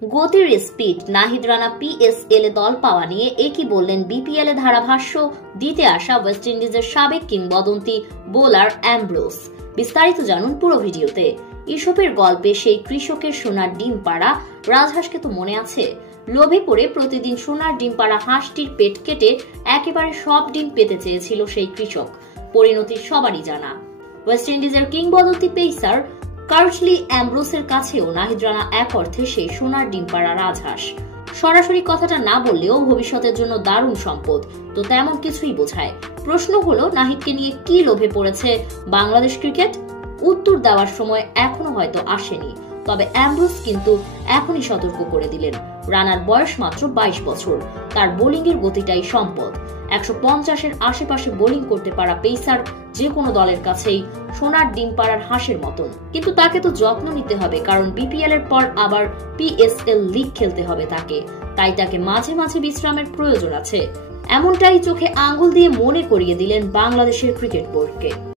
গতির speed, Nahid Rana PSL এ দল পাওয়া নিয়ে একই বললেন বিপিএল এ ধারাভাষ্য দিতে আসা ওয়েস্ট ইন্ডিজের সাবেক কিংবদন্তি বোলার অ্যাম্ব্রোস। বিস্তারিত জানুন পুরো ভিডিওতে। ইসবের গল্পে সেই কৃষকের সোনার ডিম পাড়া রাজহাঁসকে তো মনে আছে। লোভে পড়ে প্রতিদিন সোনার ডিম পাড়া হাঁসটির পেট কেটে একেবারে সব ডিম পেতে চেয়েছিল সেই কৃষক। পরিণতি সবারই জানা। ওয়েস্ট ইন্ডিজের কিংবদন্তি পেসার কার্টলি অ্যাম্ব্রোসের কাছেও নাহিদ রানা এক অর্থে সেই সোনার ডিম পাড়া রাজহাঁস। সরাসরি কথাটা না বললেও ভবিষ্যতের জন্য দারুণ সম্পদ তো তেমন কিছুই বোঝায়। প্রশ্ন হলো, নাহিদকে নিয়ে কি লোভে পড়েছে বাংলাদেশ ক্রিকেট? উত্তর দেওয়ার সময় এখনো হয়তো আসেনি, তবে অ্যাম্ব্রোস কিন্তু এখনই সতর্ক করে দিলেন। রানার বয়স মাত্র 22 বছর, তার বোলিং এর গতিটাই সম্পদ। 150-এর আশেপাশে বোলিং করতে পারা পেসার যে কোনো দলের কাছেই সোনার ডিম পাড়ার হাঁসের মতন। কিন্তু তাকে তো যত্ন নিতে হবে, কারণ বিপিএল এর পর আবার পিএসএল লিগ খেলতে হবে তাকে, তাই তাকে মাঝে মাঝে বিশ্রামের প্রয়োজন আছে। এমনটাই চোখে আঙ্গুল দিয়ে মনে করিয়ে দিলেন বাংলাদেশের ক্রিকেট বোর্ডকে।